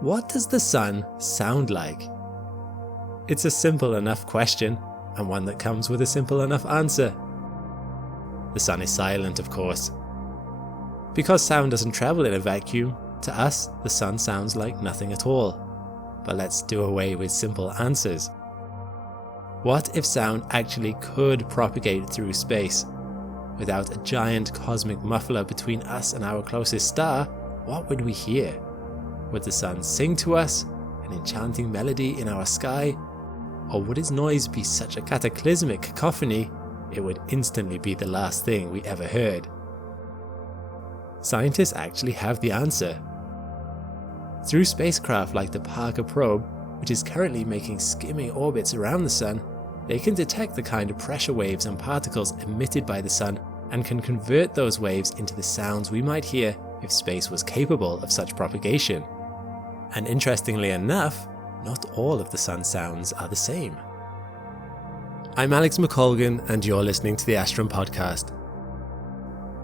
What does the sun sound like? It's a simple enough question, and one that comes with a simple enough answer. The sun is silent, of course. Because sound doesn't travel in a vacuum, to us, the sun sounds like nothing at all. But let's do away with simple answers. What if sound actually could propagate through space? Without a giant cosmic muffler between us and our closest star, what would we hear? Would the sun sing to us, an enchanting melody in our sky? Or would its noise be such a cataclysmic cacophony, it would instantly be the last thing we ever heard? Scientists actually have the answer. Through spacecraft like the Parker probe, which is currently making skimming orbits around the sun, they can detect the kind of pressure waves and particles emitted by the sun and can convert those waves into the sounds we might hear if space was capable of such propagation. And interestingly enough, not all of the sun sounds are the same. I'm Alex McColgan and you're listening to the Astrum podcast.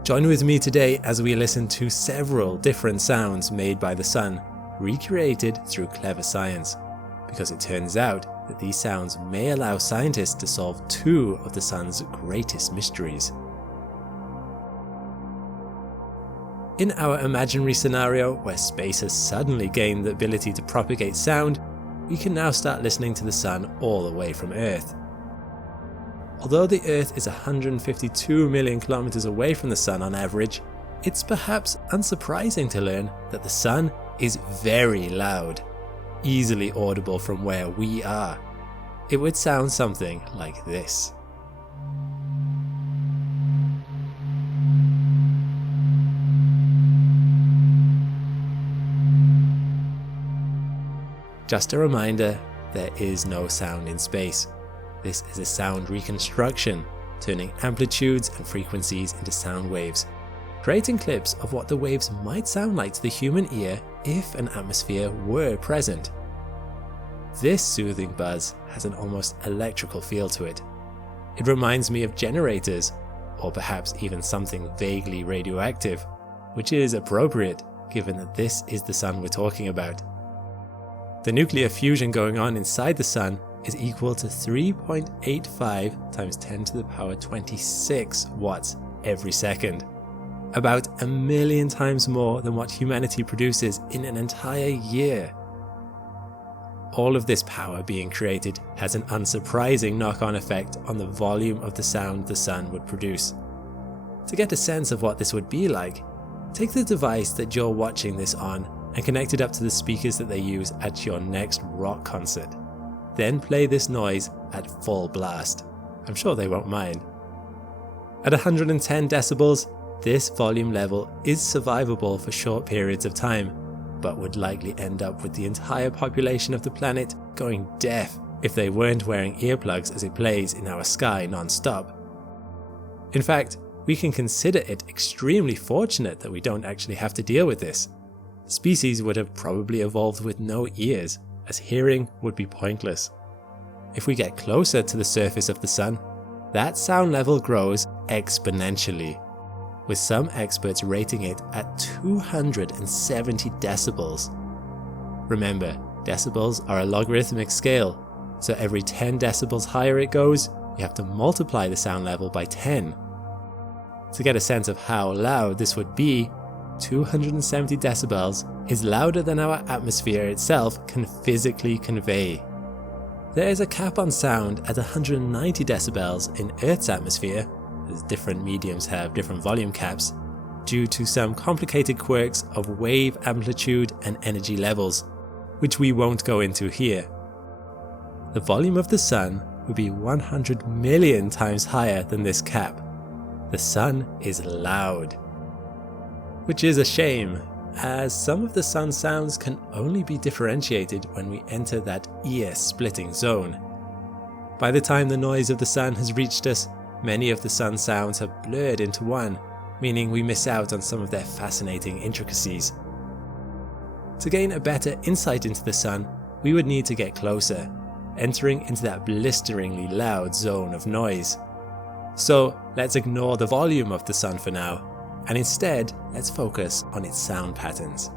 Join with me today as we listen to several different sounds made by the sun, recreated through clever science, because it turns out that these sounds may allow scientists to solve two of the sun's greatest mysteries. In our imaginary scenario, where space has suddenly gained the ability to propagate sound, we can now start listening to the sun all the way from Earth. Although the Earth is 152 million kilometers away from the sun on average, it's perhaps unsurprising to learn that the sun is very loud, easily audible from where we are. It would sound something like this. Just a reminder, there is no sound in space. This is a sound reconstruction, turning amplitudes and frequencies into sound waves, creating clips of what the waves might sound like to the human ear if an atmosphere were present. This soothing buzz has an almost electrical feel to it. It reminds me of generators, or perhaps even something vaguely radioactive, which is appropriate given that this is the sun we're talking about. The nuclear fusion going on inside the sun is equal to 3.85 times 10 to the power 26 watts every second. About 1 million times more than what humanity produces in an entire year. All of this power being created has an unsurprising knock-on effect on the volume of the sound the sun would produce. To get a sense of what this would be like, take the device that you're watching this on and connect it up to the speakers that they use at your next rock concert. Then play this noise at full blast. I'm sure they won't mind. At 110 decibels, this volume level is survivable for short periods of time, but would likely end up with the entire population of the planet going deaf if they weren't wearing earplugs as it plays in our sky non-stop. In fact, we can consider it extremely fortunate that we don't actually have to deal with this. Species would have probably evolved with no ears, as hearing would be pointless. If we get closer to the surface of the sun, that sound level grows exponentially, with some experts rating it at 270 decibels. Remember, decibels are a logarithmic scale, so every 10 decibels higher it goes, you have to multiply the sound level by 10. To get a sense of how loud this would be, 270 decibels is louder than our atmosphere itself can physically convey. There is a cap on sound at 190 decibels in Earth's atmosphere, as different mediums have different volume caps, due to some complicated quirks of wave amplitude and energy levels, which we won't go into here. The volume of the sun would be 100 million times higher than this cap. The sun is loud. Which is a shame, as some of the sun sounds can only be differentiated when we enter that ear-splitting zone. By the time the noise of the sun has reached us, many of the sun sounds have blurred into one, meaning we miss out on some of their fascinating intricacies. To gain a better insight into the sun, we would need to get closer, entering into that blisteringly loud zone of noise. So let's ignore the volume of the sun for now, and instead let's focus on its sound patterns.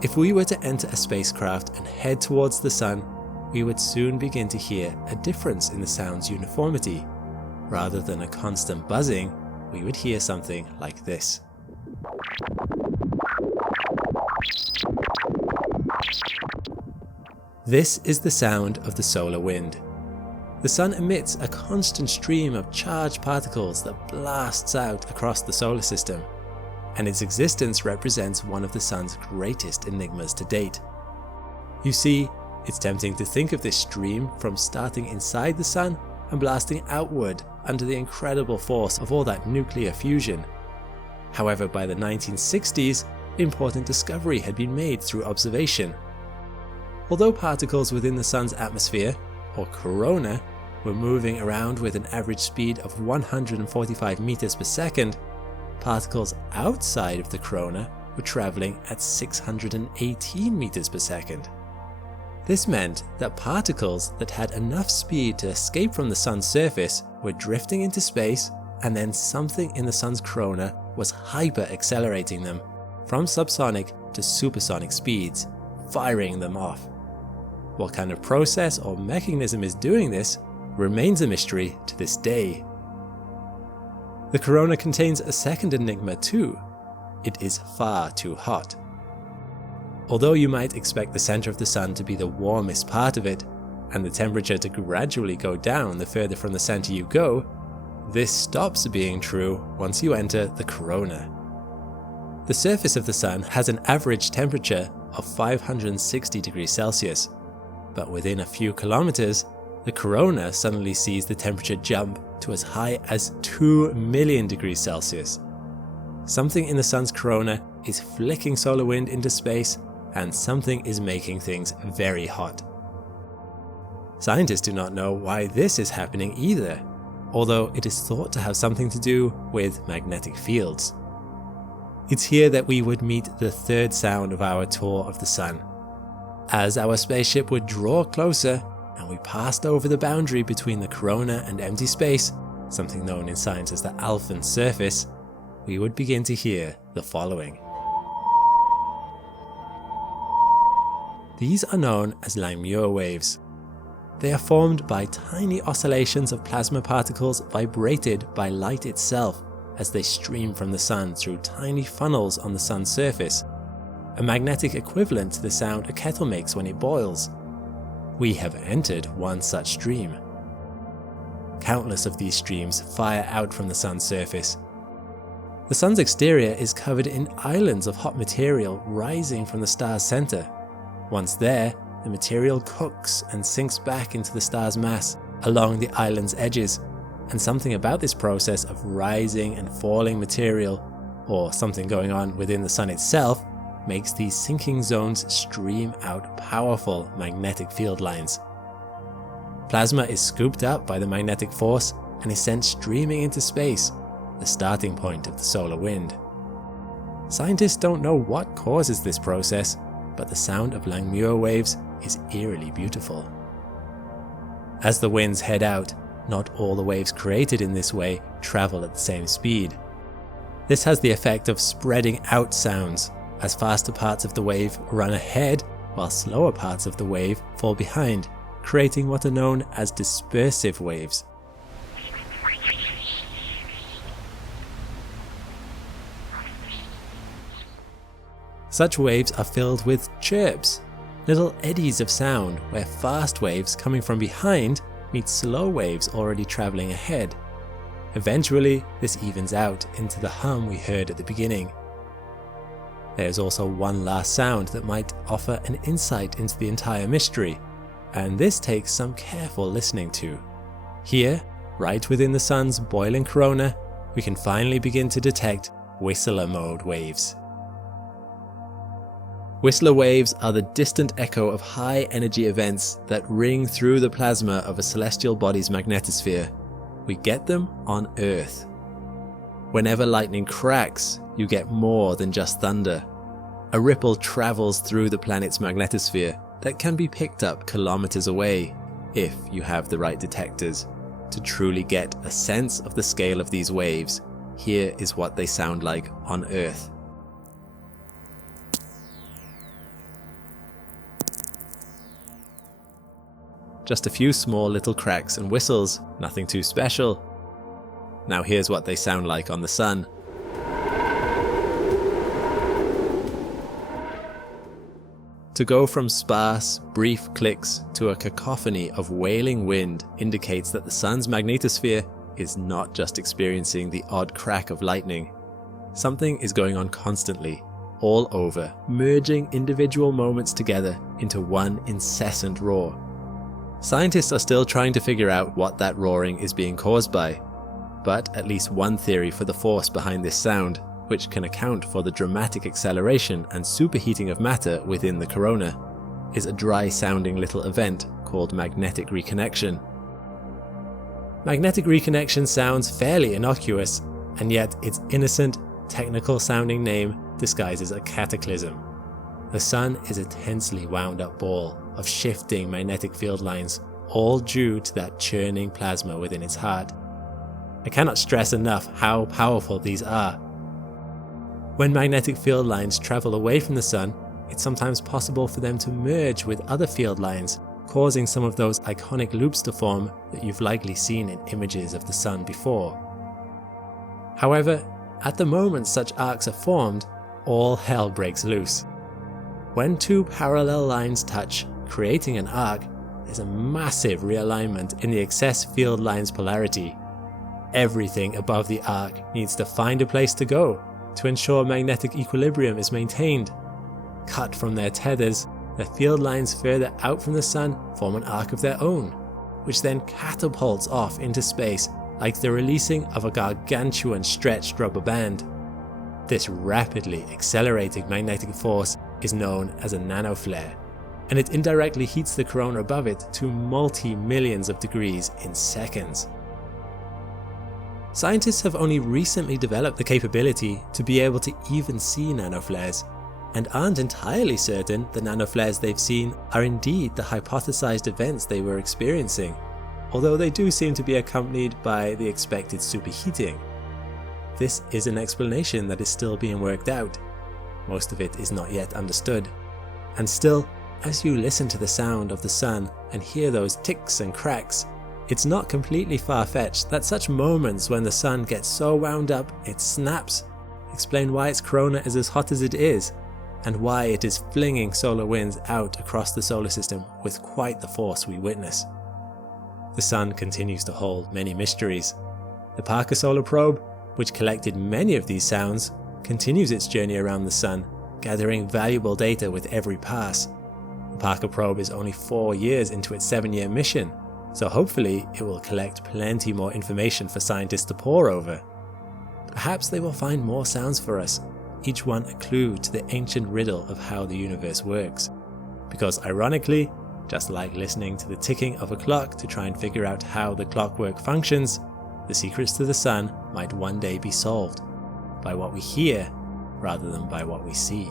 If we were to enter a spacecraft and head towards the sun, we would soon begin to hear a difference in the sound's uniformity. Rather than a constant buzzing, we would hear something like this. This is the sound of the solar wind. The sun emits a constant stream of charged particles that blasts out across the solar system, and its existence represents one of the sun's greatest enigmas to date. You see, it's tempting to think of this stream from starting inside the sun and blasting outward under the incredible force of all that nuclear fusion. However, by the 1960s, important discovery had been made through observation. Although particles within the sun's atmosphere, or corona, were moving around with an average speed of 145 meters per second, particles outside of the corona were traveling at 618 meters per second. This meant that particles that had enough speed to escape from the sun's surface were drifting into space, and then something in the sun's corona was hyper-accelerating them from subsonic to supersonic speeds, firing them off. What kind of process or mechanism is doing this remains a mystery to this day. The corona contains a second enigma too. It is far too hot. Although you might expect the center of the sun to be the warmest part of it, and the temperature to gradually go down the further from the center you go, this stops being true once you enter the corona. The surface of the sun has an average temperature of 560 degrees Celsius, but within a few kilometers, the corona suddenly sees the temperature jump to as high as 2 million degrees Celsius. Something in the sun's corona is flicking solar wind into space, and something is making things very hot. Scientists do not know why this is happening either, although it is thought to have something to do with magnetic fields. It's here that we would meet the third sound of our tour of the sun. As our spaceship would draw closer and we passed over the boundary between the corona and empty space, something known in science as the Alphen surface, we would begin to hear the following. These are known as Langmuir waves. They are formed by tiny oscillations of plasma particles vibrated by light itself as they stream from the sun through tiny funnels on the sun's surface, a magnetic equivalent to the sound a kettle makes when it boils. We have entered one such stream. Countless of these streams fire out from the sun's surface. The sun's exterior is covered in islands of hot material rising from the star's center. Once there, the material cooks and sinks back into the star's mass along the island's edges, and something about this process of rising and falling material, or something going on within the sun itself, makes these sinking zones stream out powerful magnetic field lines. Plasma is scooped up by the magnetic force and is sent streaming into space, the starting point of the solar wind. Scientists don't know what causes this process, but the sound of Langmuir waves is eerily beautiful. As the winds head out, not all the waves created in this way travel at the same speed. This has the effect of spreading out sounds, as faster parts of the wave run ahead while slower parts of the wave fall behind, creating what are known as dispersive waves. Such waves are filled with chirps, little eddies of sound where fast waves coming from behind meet slow waves already traveling ahead. Eventually, this evens out into the hum we heard at the beginning. There's also one last sound that might offer an insight into the entire mystery, and this takes some careful listening to. Here, right within the sun's boiling corona, we can finally begin to detect Whistler mode waves. Whistler waves are the distant echo of high energy events that ring through the plasma of a celestial body's magnetosphere. We get them on Earth. Whenever lightning cracks, you get more than just thunder. A ripple travels through the planet's magnetosphere that can be picked up kilometers away, if you have the right detectors. To truly get a sense of the scale of these waves, here is what they sound like on Earth. just a few small little cracks and whistles, nothing too special. Now here's what they sound like on the Sun. To go from sparse, brief clicks to a cacophony of wailing wind indicates that the Sun's magnetosphere is not just experiencing the odd crack of lightning. Something is going on constantly, all over, merging individual moments together into one incessant roar. Scientists are still trying to figure out what that roaring is being caused by, but at least one theory for the force behind this sound, which can account for the dramatic acceleration and superheating of matter within the corona, is a dry-sounding little event called magnetic reconnection. Magnetic reconnection sounds fairly innocuous, and yet its innocent, technical-sounding name disguises a cataclysm. The Sun is a tensely wound-up ball of shifting magnetic field lines, all due to that churning plasma within its heart. I cannot stress enough how powerful these are. When magnetic field lines travel away from the Sun, it's sometimes possible for them to merge with other field lines, causing some of those iconic loops to form that you've likely seen in images of the Sun before. However, at the moment such arcs are formed, all hell breaks loose. When two parallel lines touch, creating an arc, there's a massive realignment in the excess field line's polarity. Everything above the arc needs to find a place to go to ensure magnetic equilibrium is maintained. Cut from their tethers, the field lines further out from the Sun form an arc of their own, which then catapults off into space like the releasing of a gargantuan stretched rubber band. This rapidly accelerating magnetic force is known as a nanoflare, and it indirectly heats the corona above it to multi-millions of degrees in seconds. Scientists have only recently developed the capability to be able to even see nanoflares, and aren't entirely certain the nanoflares they've seen are indeed the hypothesized events they were experiencing, although they do seem to be accompanied by the expected superheating. This is an explanation that is still being worked out. Most of it is not yet understood. And still, as you listen to the sound of the Sun and hear those ticks and cracks, it's not completely far-fetched that such moments when the Sun gets so wound up it snaps explain why its corona is as hot as it is, and why it is flinging solar winds out across the solar system with quite the force we witness. The Sun continues to hold many mysteries. The Parker Solar Probe, which collected many of these sounds, continues its journey around the Sun, gathering valuable data with every pass. The Parker Probe is only 4 years into its 7-year mission, so hopefully it will collect plenty more information for scientists to pore over. Perhaps they will find more sounds for us, each one a clue to the ancient riddle of how the universe works. Because ironically, just like listening to the ticking of a clock to try and figure out how the clockwork functions, the secrets to the Sun might one day be solved by what we hear rather than by what we see.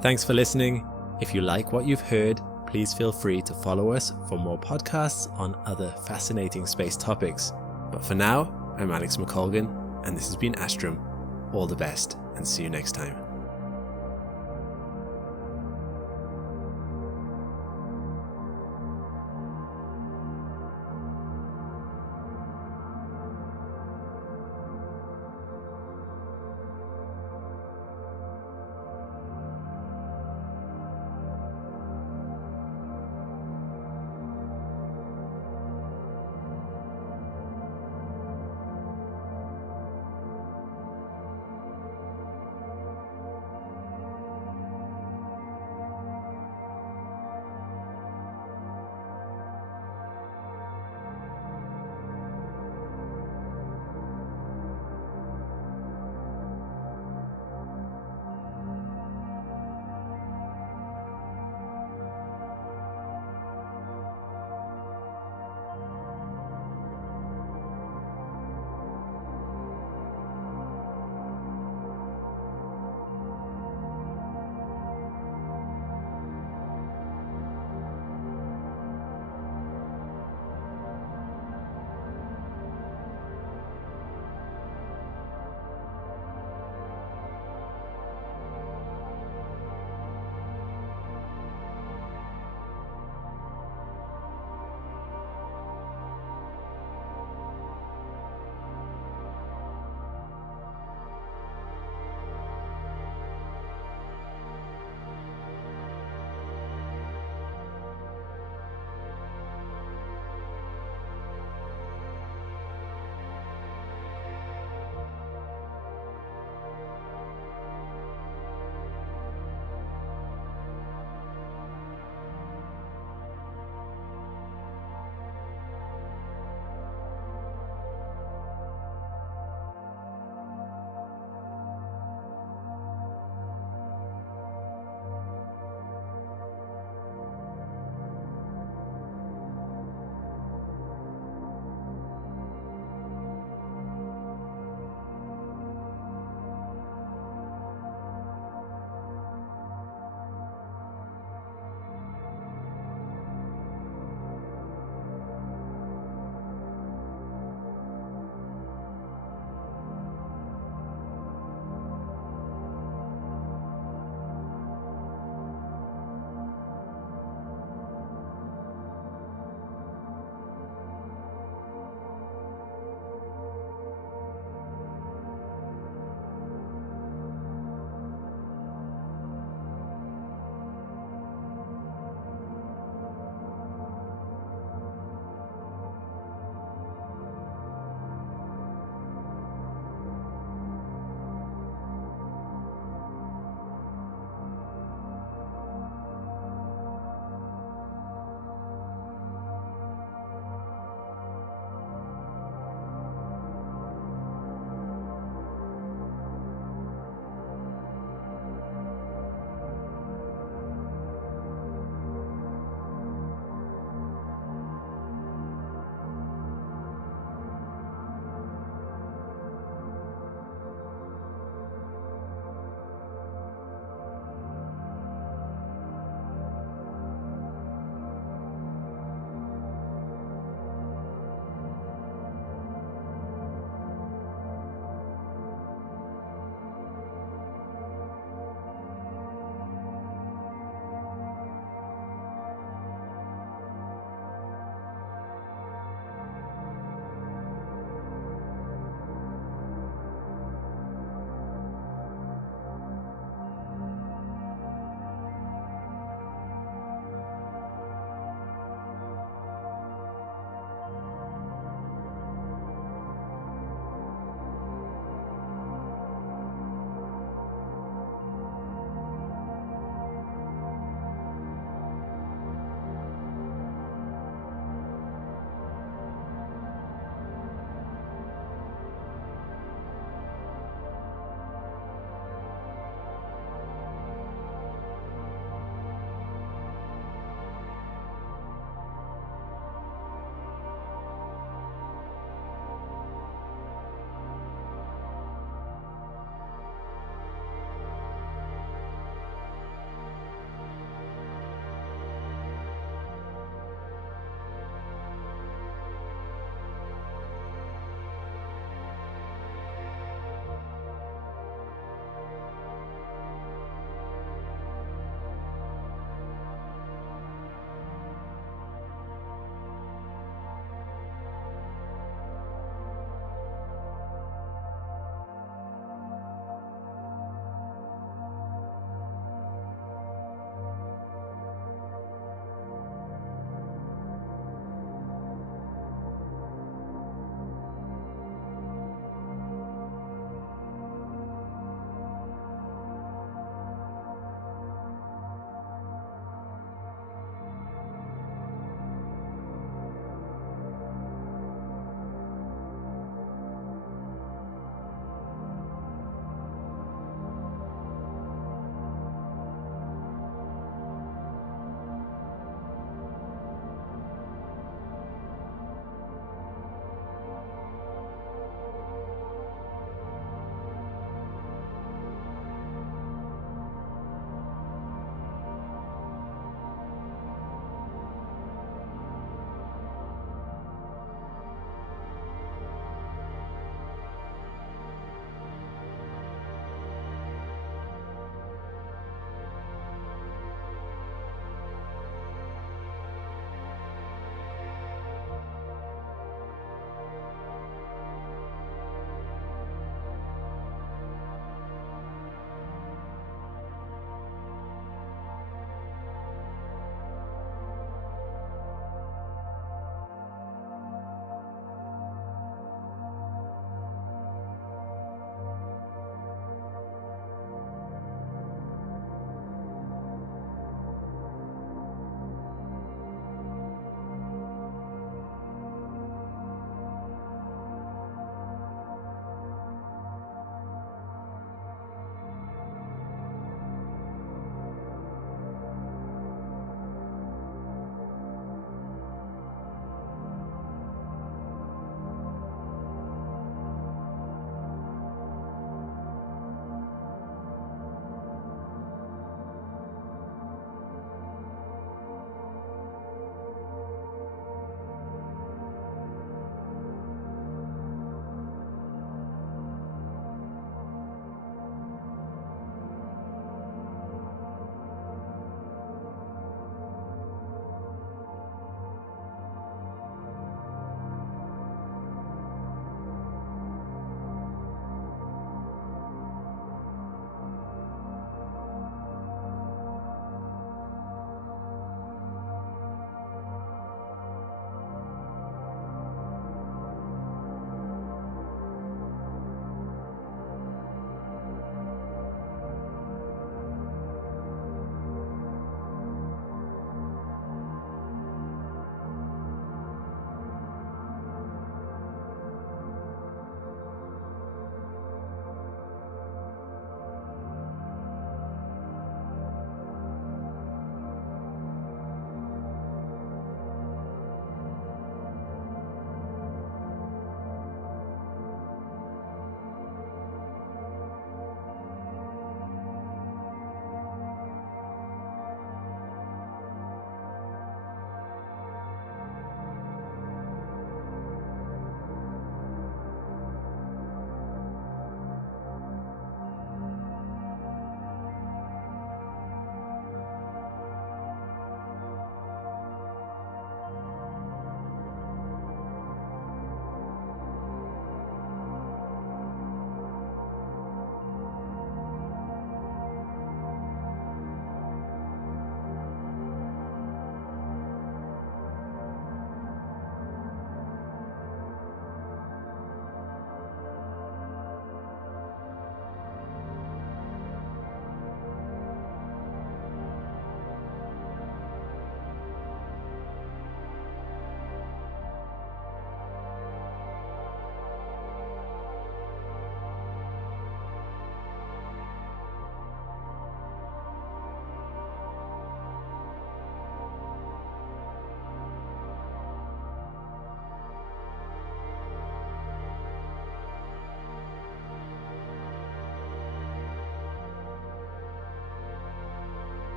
Thanks for listening. If you like what you've heard, please feel free to follow us for more podcasts on other fascinating space topics. But for now, I'm Alex McColgan, and this has been Astrum. All the best, and see you next time.